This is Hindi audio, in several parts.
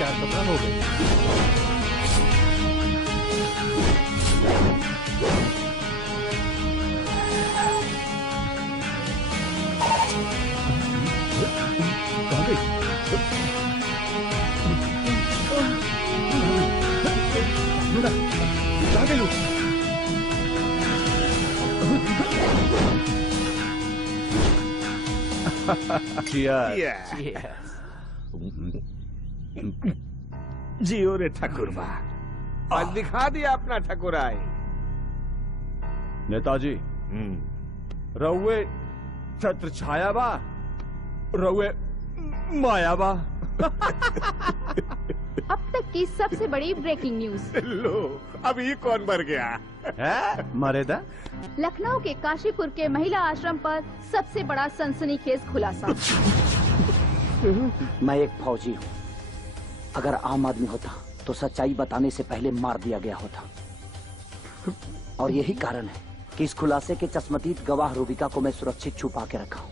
चार कपड़ा हो गए। कहाँ गई? कहाँ गई लोग? जियो रे ठाकुर बा, आज दिखा दिया अपना ठकुराई। नेताजी, रउए छत्र छाया बा, रउए माया बा। अब तक की सबसे बड़ी ब्रेकिंग न्यूज। लो, अब ये कौन मर गया है? मरेदा? लखनऊ के काशीपुर के महिला आश्रम पर सबसे बड़ा सनसनीखेज खुलासा। मैं एक फौजी हूँ। अगर आम आदमी होता तो सच्चाई बताने से पहले मार दिया गया होता। और यही कारण है कि इस खुलासे के चश्मदीद गवाह रूबिका को मैं सुरक्षित छुपा के रखा हूँ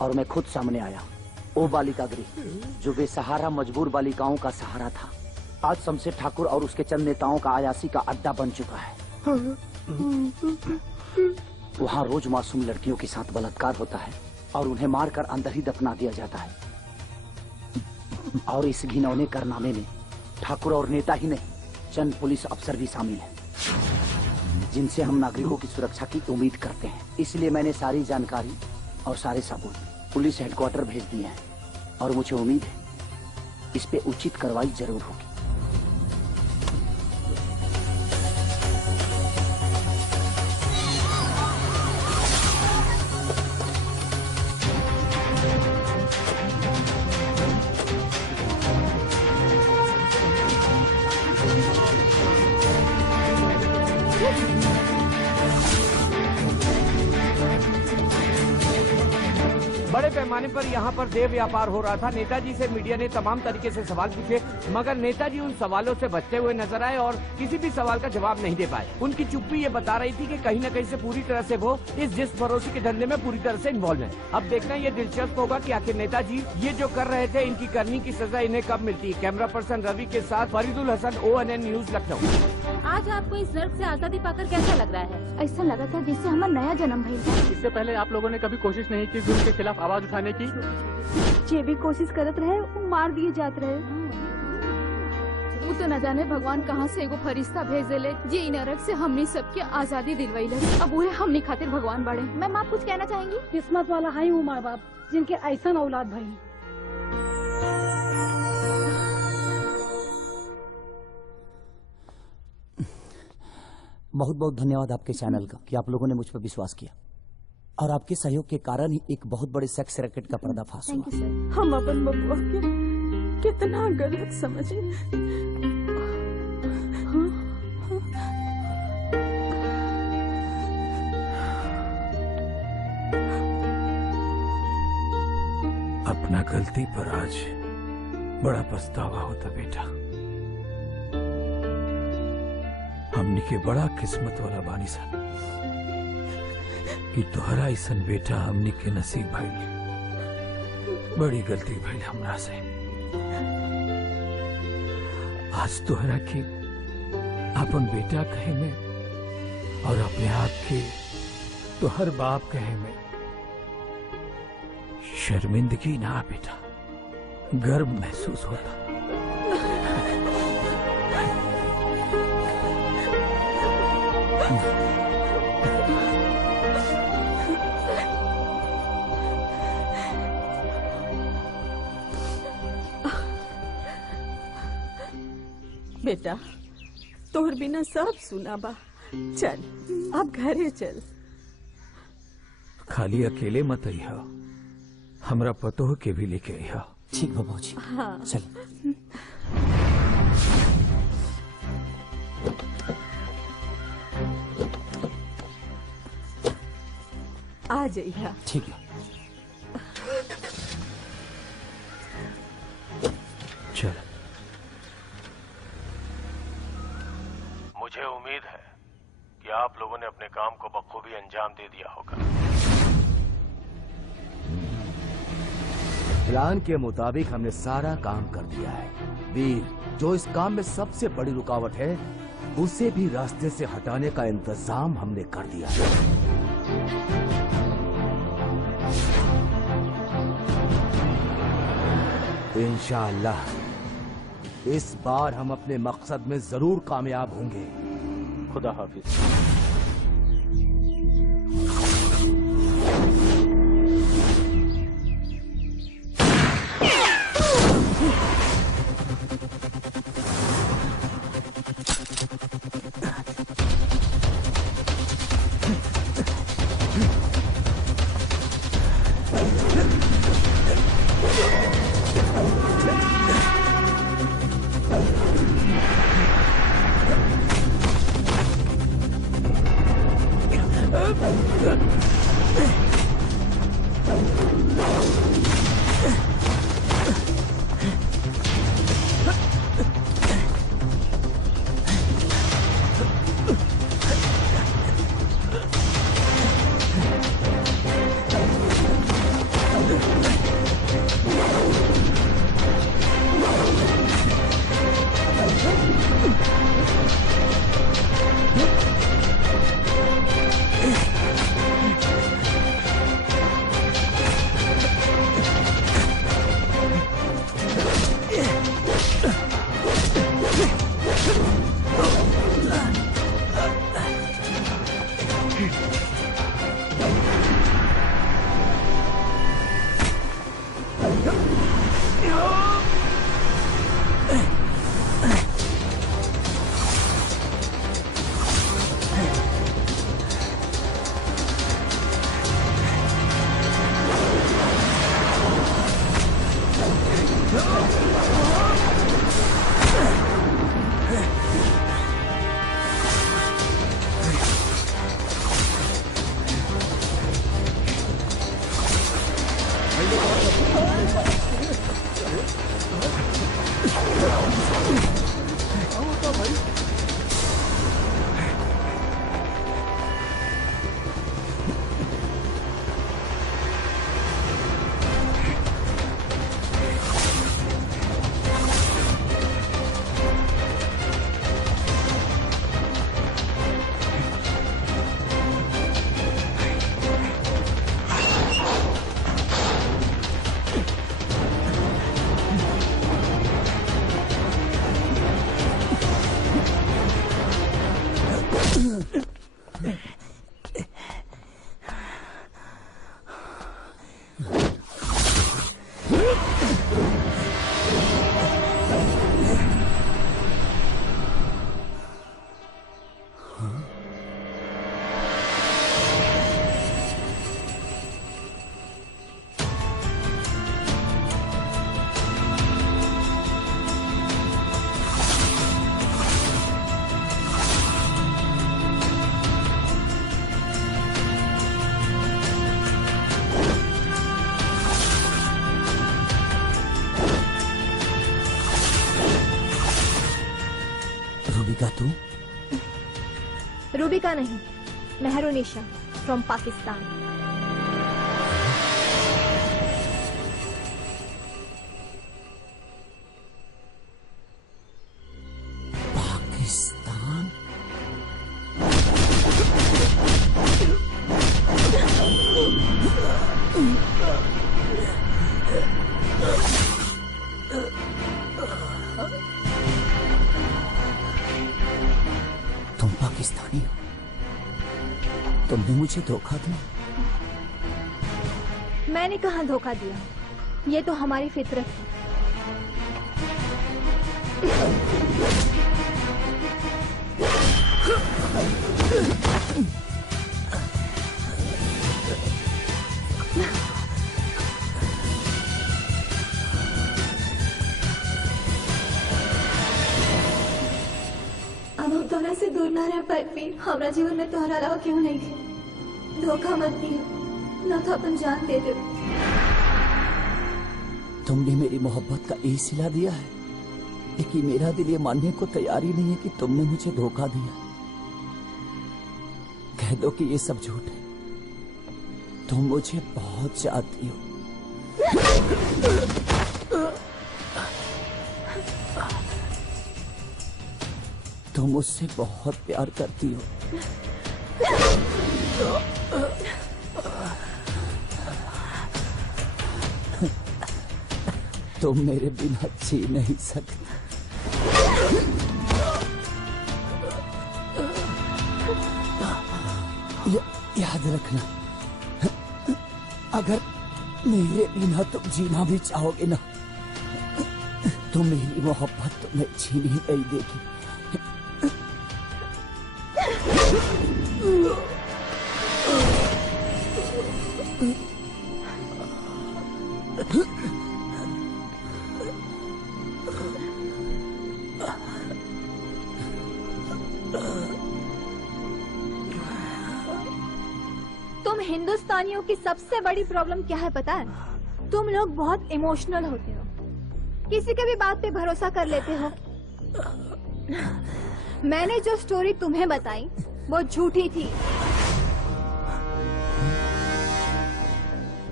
और मैं खुद सामने आया। वो बालिका गृह जो बेसहारा मजबूर बालिकाओं का सहारा था, आज शमशेर ठाकुर और उसके चंद नेताओं का अयासी का अड्डा बन चुका है। वहाँ रोज मासूम लड़कियों के साथ बलात्कार होता है और उन्हें मारकर अंदर ही दफना दिया जाता है। और इस घिनौने कारनामे में ठाकुर और नेता ही नहीं, चंद पुलिस अफसर भी शामिल हैं, जिनसे हम नागरिकों की सुरक्षा की उम्मीद करते हैं। इसलिए मैंने सारी जानकारी और सारे सबूत पुलिस हेडक्वार्टर भेज दिए हैं और मुझे उम्मीद है इस पे उचित कार्रवाई जरूर होगी। बड़े पैमाने पर यहाँ पर देह व्यापार हो रहा था। नेताजी से मीडिया ने तमाम तरीके से सवाल पूछे, मगर नेताजी उन सवालों से बचते हुए नजर आए और किसी भी सवाल का जवाब नहीं दे पाए। उनकी चुप्पी ये बता रही थी कि कहीं न कहीं से पूरी तरह से वो इस जिस भरोसे के धंधे में पूरी तरह से इन्वॉल्व है। अब देखना ये दिलचस्प होगा कि आखिर नेताजी ये जो कर रहे थे, इनकी करनी की सजा इन्हें कब मिलती है। कैमरा पर्सन रवि के साथ फरीदुल हसन, ONN न्यूज, लखनऊ। आज आपको इस जर्ग से आजादी पाकर कैसा लग रहा है? ऐसा लगा था जिससे हमारा नया जन्म भइल। इससे पहले आप लोगों ने कभी कोशिश नहीं की जुल्म के खिलाफ आवाज उठाने की? जे भी कोशिश करत रहे वो मार दिए जात रहे। वो तो न जाने भगवान कहाँ से एगो फरिश्ता भेज देले जे इ नरक से हमनी सबके आजादी दिलवाइले। अब वो हमनी खातिर भगवान बड़े। मैम आप कुछ कहना चाहेंगी? किस्मत वाला है वो माँ बाप जिनके ऐसा औलाद भई। बहुत बहुत धन्यवाद आपके चैनल का कि आप लोगों ने मुझ पर विश्वास किया और आपके सहयोग के कारण ही एक बहुत बड़े सेक्स रैकेट का पर्दाफाश हुआ। हम अपन बबुआ के कितना गलत समझे। अपना गलती पर आज बड़ा पछतावा होता बेटा। हमनी के बड़ा किस्मत वाला बानी सा कि तोहरा ऐसन बेटा हमनी के नसीब भइल। बड़ी गलती भइल हमरा से। आज तोहरा के अपन बेटा कहे में और अपने आप के तोहर बाप कहे में शर्मिंदगी ना बेटा, गर्व महसूस होता। बेटा तोहर बिना सब सुना बा। चल अब घरे चल। खाली अकेले मत आइहा, हमरा पतोह के भी लेके आइहा। ठीक बाबूजी। हाँ। चल। आ जाइए। ठीक है। चल। मुझे उम्मीद है कि आप लोगों ने अपने काम को बखूबी अंजाम दे दिया होगा। प्लान के मुताबिक हमने सारा काम कर दिया है। वीर, जो इस काम में सबसे बड़ी रुकावट है, उसे भी रास्ते से हटाने का इंतजाम हमने कर दिया है। इंशाअल्लाह इस बार हम अपने मकसद में जरूर कामयाब होंगे। खुदा हाफिज। रूबिका नहीं, मेहरुनिशा फ्रॉम पाकिस्तान। पाकिस्तान? तुम पाकिस्तानी हो? तुमने मुझे धोखा दिया? मैंने कहाँ धोखा दिया, ये तो हमारी फितरत है। अब हम तोहरा से दूर ना रह पाए फिर हमारा जीवन में तोहरा अलावा क्यों नहीं थे। धोखा मत दियो, ना तो अपन जान दे दो। तुमने मेरी मोहब्बत का ये सिला दिया है, लेकिन मेरा दिल ये मानने को तैयार ही नहीं है कि तुमने मुझे धोखा दिया। कह दो कि ये सब झूठ है। तुम मुझे बहुत चाहती हो। तुम मुझसे बहुत प्यार करती हो। तुम मेरे बिना जी नहीं सकती। याद रखना, अगर मेरे बिना तुम जीना भी चाहोगे ना, तो मेरी मोहब्बत तुम्हें छीन ही नहीं देगी। तुम हिंदुस्तानियों की सबसे बड़ी प्रॉब्लम क्या है पता है? तुम लोग बहुत इमोशनल होते हो, किसी के भी बात पे भरोसा कर लेते हो। मैंने जो स्टोरी तुम्हें बताई वो झूठी थी।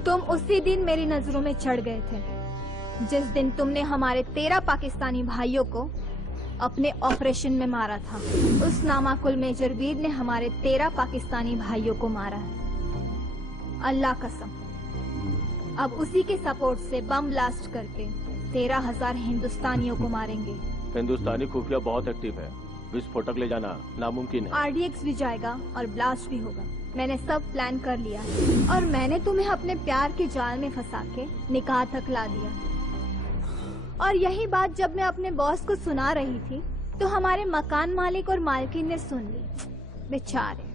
तुम उसी दिन मेरी नजरों में चढ़ गए थे, जिस दिन तुमने हमारे 13 पाकिस्तानी भाइयों को अपने ऑपरेशन में मारा था। उस नामाकुल मेजर वीर ने हमारे 13 पाकिस्तानी भाइयों को मारा है, अल्लाह कसम। अब उसी के सपोर्ट से बम ब्लास्ट करके 13,000 हिंदुस्तानियों को मारेंगे। हिंदुस्तानी खुफिया बहुत एक्टिव है, विस्फोटक ले जाना नामुमकिन है। RDX भी जाएगा और ब्लास्ट भी होगा। मैंने सब प्लान कर लिया है और मैंने तुम्हें अपने प्यार के जाल में फंसा के निकाह तक ला दिया। और यही बात जब मैं अपने बॉस को सुना रही थी तो हमारे मकान मालिक और मालकिन ने सुन ली। बेचारे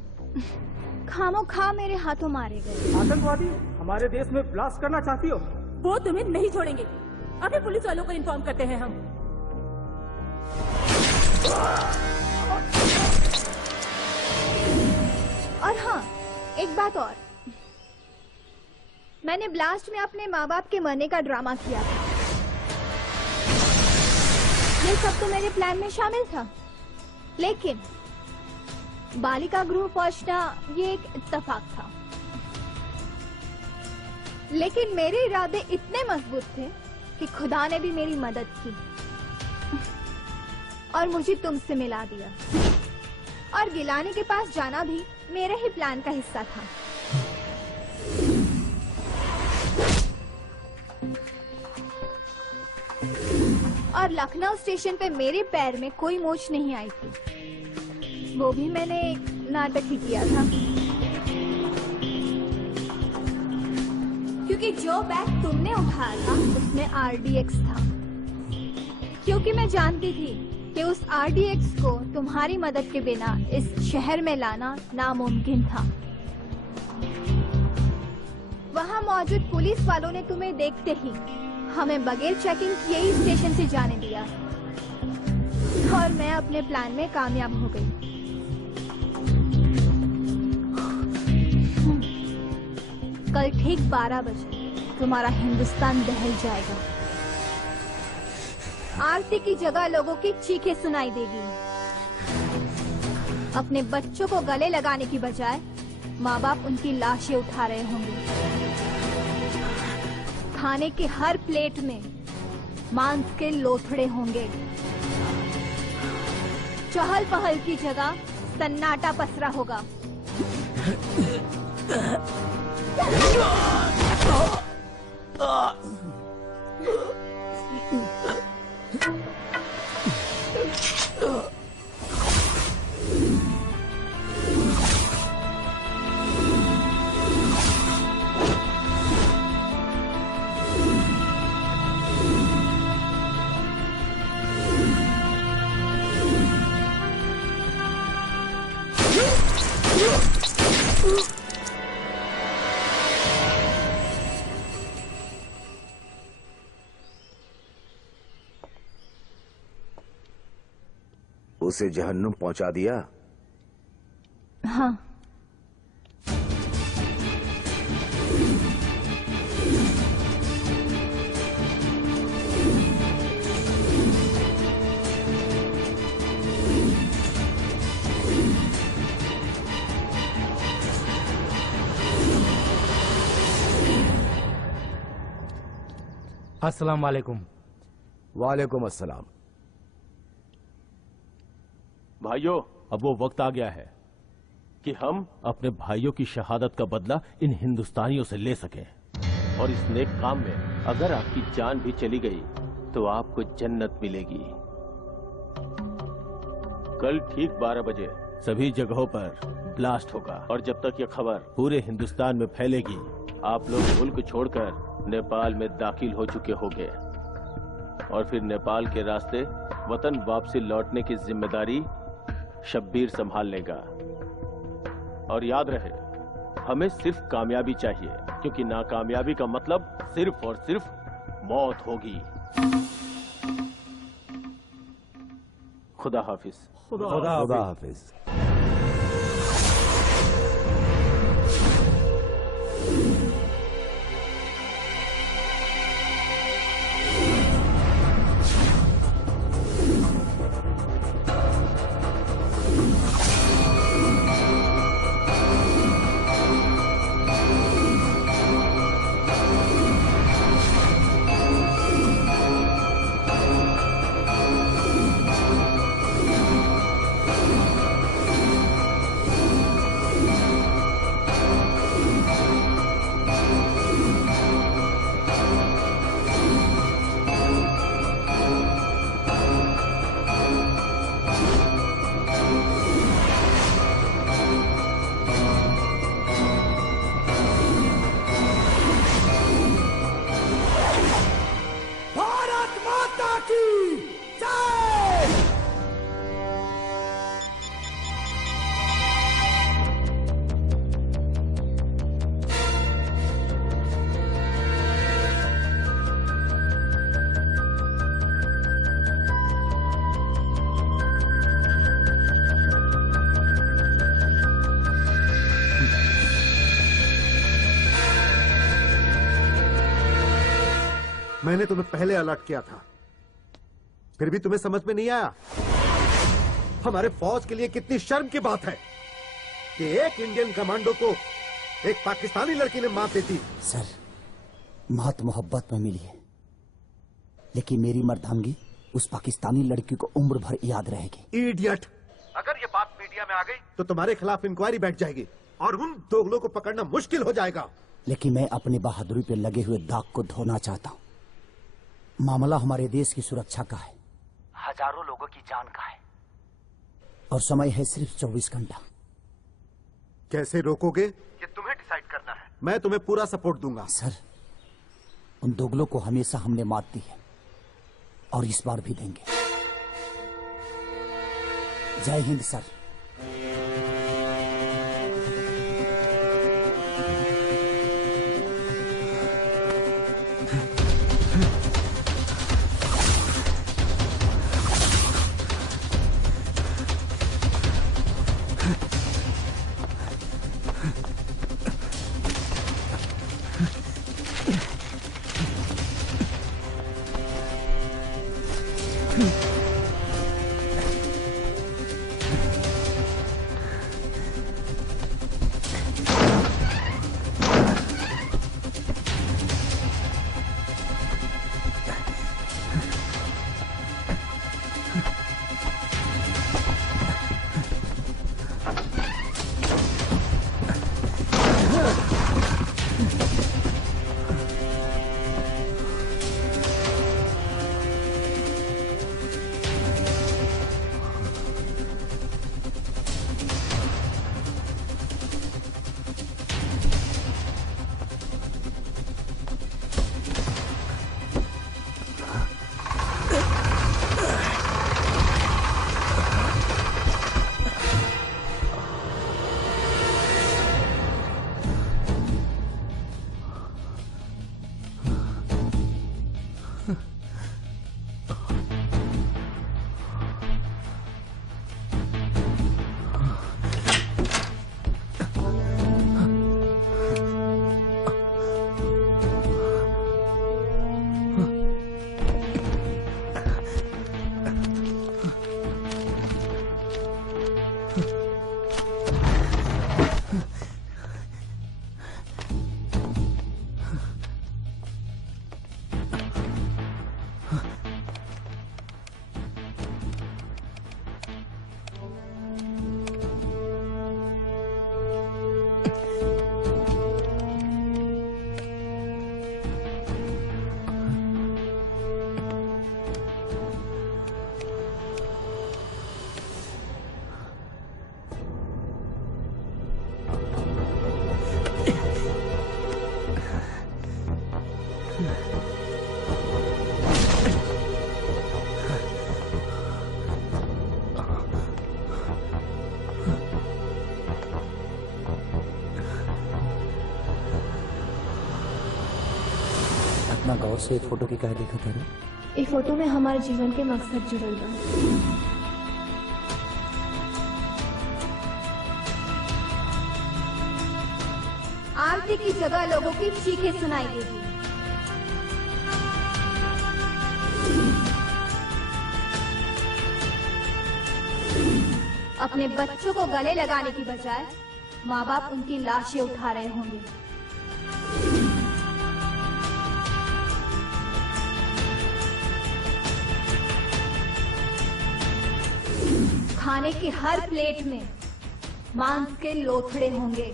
खामोखा मेरे हाथों मारे गए। आतंकवादी हमारे देश में ब्लास्ट करना चाहती हो? वो तुम्हें नहीं छोड़ेंगे। अभी पुलिस वालों को इन्फॉर्म करते हैं हम। और हाँ, एक बात और, मैंने ब्लास्ट में अपने माँ बाप के मरने का ड्रामा किया था। ये सब तो मेरे प्लान में शामिल था, लेकिन बालिका गृह पहुंचना ये एक इत्तेफाक था। लेकिन मेरे इरादे इतने मजबूत थे कि खुदा ने भी मेरी मदद की और मुझे तुमसे मिला दिया। और गिलानी के पास जाना भी मेरे ही प्लान का हिस्सा था। और लखनऊ स्टेशन पे मेरे पैर में कोई मोच नहीं आई थी, वो भी मैंने एक नाटक ही किया था। क्योंकि जो बैग तुमने उठाया था उसमें RDX था, क्योंकि मैं जानती थी कि उस RDX को तुम्हारी मदद के बिना इस शहर में लाना नामुमकिन था। वहाँ मौजूद पुलिस वालों ने तुम्हें देखते ही हमें बगैर चेकिंग किए ही स्टेशन से जाने दिया और मैं अपने प्लान में कामयाब हो गई। कल ठीक 12 बजे तुम्हारा हिंदुस्तान दहल जाएगा। आरती की जगह लोगों की चीखें सुनाई देगी। अपने बच्चों को गले लगाने की बजाय माँ बाप उनकी लाशें उठा रहे होंगे। खाने के हर प्लेट में मांस के लोथड़े होंगे। चहल पहल की जगह सन्नाटा पसरा होगा। उसे जहन्नुम पहुंचा दिया? हाँ। अस्सलाम वालेकुम। वालेकुम अस्सलाम। भाइयों, अब वो वक्त आ गया है कि हम अपने भाइयों की शहादत का बदला इन हिंदुस्तानियों से ले सकें। और इस नेक काम में अगर आपकी जान भी चली गई तो आपको जन्नत मिलेगी। कल ठीक 12 बजे सभी जगहों पर ब्लास्ट होगा और जब तक ये खबर पूरे हिंदुस्तान में फैलेगी आप लोग मुल्क छोड़कर नेपाल में दाखिल हो चुके होंगे और फिर नेपाल के रास्ते वतन वापसी लौटने की जिम्मेदारी शब्बीर संभाल लेगा। और याद रहे, हमें सिर्फ कामयाबी चाहिए, क्योंकि नाकामयाबी का मतलब सिर्फ और सिर्फ मौत होगी। खुदा हाफिज। खुदा हाफिज। मैंने तुम्हें पहले अलर्ट किया था, फिर भी तुम्हें समझ में नहीं आया। हमारे फौज के लिए कितनी शर्म की बात है कि एक इंडियन कमांडो को एक पाकिस्तानी लड़की ने मार दी थी। सर, मौत मोहब्बत में मिली है, लेकिन मेरी मर्दानगी उस पाकिस्तानी लड़की को उम्र भर याद रहेगी। इडियट! अगर ये बात मीडिया में आ गई तो तुम्हारे खिलाफ इंक्वायरी बैठ जाएगी और उन दोगलों को पकड़ना मुश्किल हो जाएगा। लेकिन मैं अपनी बहादुरी पे लगे हुए दाग को धोना चाहता हूँ। मामला हमारे देश की सुरक्षा का है, हजारों लोगों की जान का है, और समय है सिर्फ 24 घंटा। कैसे रोकोगे ये तुम्हें डिसाइड करना है। मैं तुम्हें पूरा सपोर्ट दूंगा। सर, उन दोगलों को हमेशा हमने मात दी है और इस बार भी देंगे। जय हिंद सर। गौर से फोटो की कहे देखा था। इस फोटो में हमारे जीवन के मकसद जुड़ल बा। आरती की जगह लोगों की चीखें सुनाई देगी। अपने बच्चों को गले लगाने की बजाय माँ बाप उनकी लाशें उठा रहे होंगे। खाने की हर प्लेट में मांस के लोथड़े होंगे।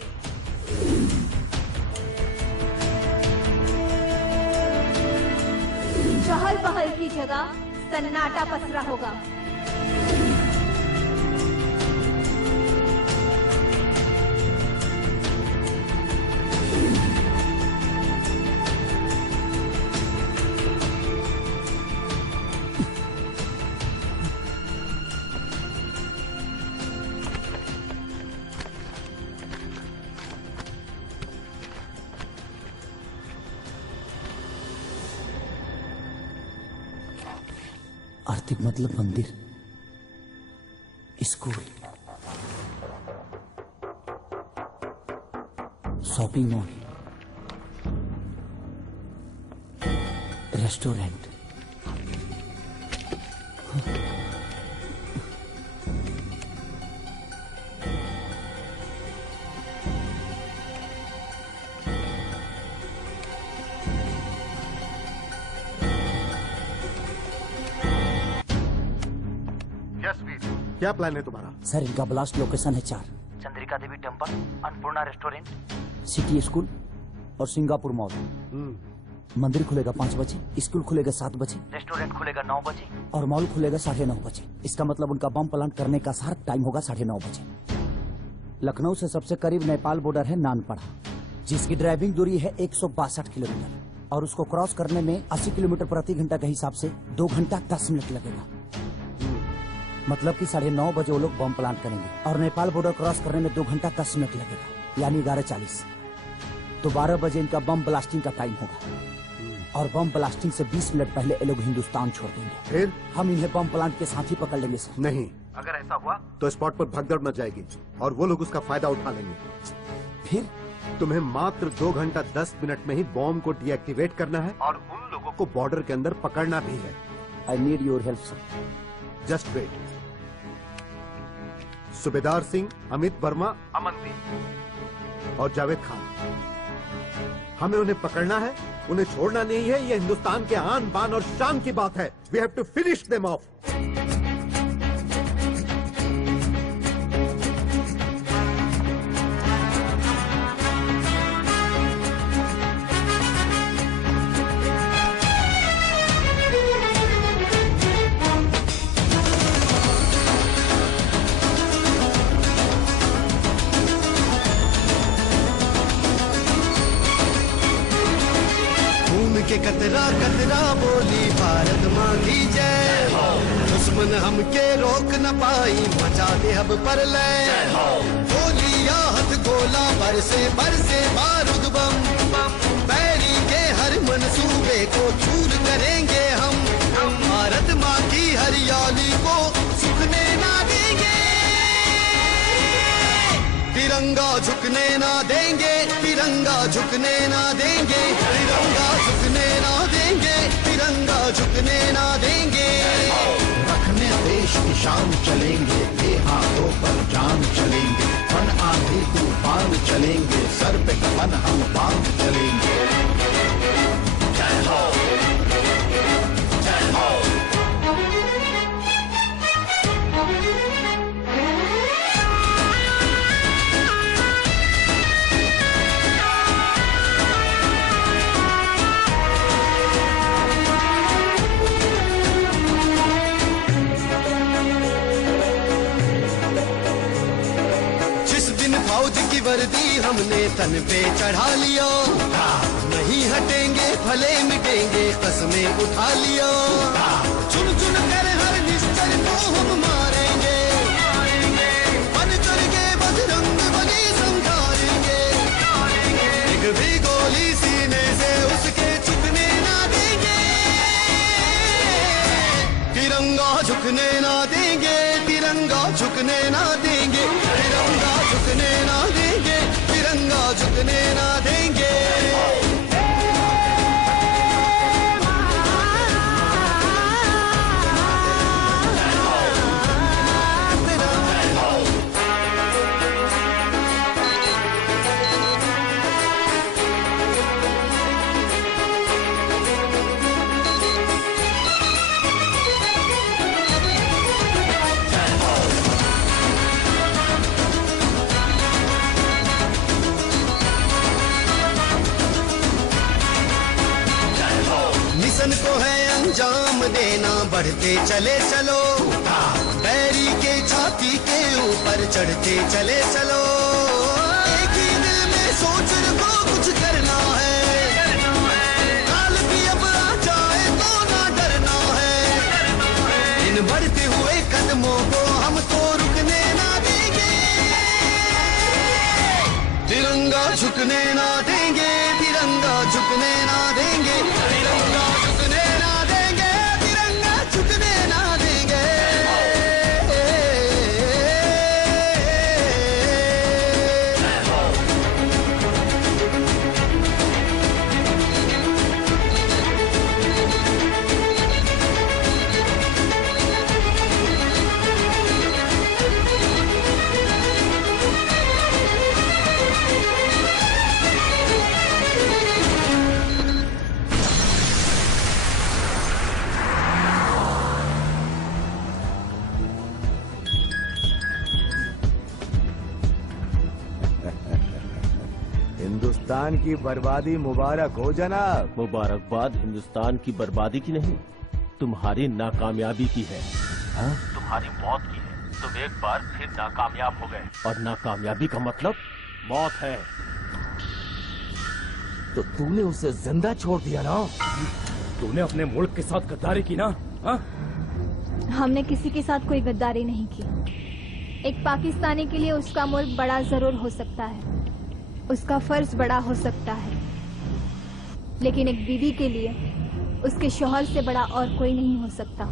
चहल पहल की जगह सन्नाटा पसरा होगा। आर्थिक मतलब मंदिर, स्कूल, शॉपिंग मॉल, रेस्टोरेंट। क्या प्लान है तुम्हारा? सर, इनका ब्लास्ट लोकेशन है 4: Chandrika Devi temple, Annapurna restaurant, city school और सिंगापुर मॉल। मंदिर खुलेगा 5 बजे, स्कूल खुलेगा 7 बजे, रेस्टोरेंट खुलेगा 9 बजे और मॉल खुलेगा 9:30 बजे। इसका मतलब उनका बम प्लांट करने का शार्प टाइम होगा 9:30 बजे। लखनऊ से सबसे करीब नेपाल बॉर्डर है नानपड़ा, जिसकी ड्राइविंग दूरी है 162 किलोमीटर और उसको क्रॉस करने में 80 किलोमीटर प्रति घंटा के हिसाब से 2 घंटा 10 मिनट लगेगा। मतलब कि 9:30 बजे वो लोग बम प्लांट करेंगे और नेपाल बॉर्डर क्रॉस करने में 2 घंटा 10 मिनट लगेगा, यानी 11:40। तो 12 बजे इनका बम ब्लास्टिंग का टाइम होगा और बम ब्लास्टिंग से 20 मिनट पहले ये लोग हिंदुस्तान छोड़ देंगे। फिर हम इन्हें बम प्लांट के साथ ही पकड़ लेंगे सर। नहीं, अगर ऐसा हुआ तो स्पॉट पर भगदड़ मच जाएगी और वो लोग उसका फायदा उठा लेंगे। फिर तुम्हें मात्र 2 घंटा 10 मिनट में ही बॉम्ब को डीएक्टिवेट करना है और उन लोगों को बॉर्डर के अंदर पकड़ना भी है। I need your help sir. Just wait. Subedar Singh, Amit Verma, Amandeep और जावेद खान, हमें उन्हें पकड़ना है, उन्हें छोड़ना नहीं है। ये हिंदुस्तान के आन बान और शान की बात है। We have to finish them off. के कतरा कतरा बोली भारत माँ की जय। दुश्मन हमके रोक न पाई, मचा दे अब पर लय। गोली आहत गोला बरसे बरसे बारूद बम, बैरी के हर मनसूबे को चूर करेंगे हम। भारत माँ की हरियाली को सूखने ना देंगे, तिरंगा झुकने ना देंगे, तिरंगा झुकने ना देंगे, तिरंगा झुकने ना देंगे, तिरंगा झुकने ना देंगे। रखने देश की शान चलेंगे, हाथों पर जान चलेंगे। फन आंधी तूफान चलेंगे, सर पे कफन हम बांध चलेंगे। जय हो, जय हो। फौज की वर्दी हमने तन पे चढ़ा लिया, नहीं हटेंगे भले मिटेंगे कसमें उठा लिया। चुन चुन कर हर निश्चर को हम मारेंगे, बन करके बजरंग बली संघारेंगे। एक भी गोली सीने से उसके चुकने ना देंगे। तिरंगा झुकने ना देंगे, तिरंगा झुकने ना देंगे, तिरंगा झुकने ना देंगे, तिरंगा झुकने ना देंगे। मिशन को है अंजाम देना, बढ़ते चले चलो, बैरी के छाती के ऊपर चढ़ते चले चलो। एक ही दिल में सोच रखो कुछ करना है, काल भी अब आ जाए तो ना डरना है। इन बढ़ते हुए कदमों को हम तो रुकने ना देंगे, तिरंगा झुकने ना देंगे, तिरंगा झुकने ना देंगे, तिरंगा झुकने ना देंगे, तिरंगा झुकने ना देंगे। हिंदुस्तान की बर्बादी मुबारक हो जनाब। मुबारकबाद हिंदुस्तान की बर्बादी की नहीं, तुम्हारी नाकामयाबी की है। हाँ? तुम्हारी मौत की है। तुम एक बार फिर नाकामयाब हो गए, और नाकामयाबी का मतलब मौत है। तो तूने उसे जिंदा छोड़ दिया ना? तूने अपने मुल्क के साथ गद्दारी की ना? हाँ? हमने किसी के साथ कोई गद्दारी नहीं की। एक पाकिस्तानी के लिए उसका मुल्क बड़ा जरूर हो सकता है, उसका फर्ज बड़ा हो सकता है, लेकिन एक बीवी के लिए उसके शौहर से बड़ा और कोई नहीं हो सकता।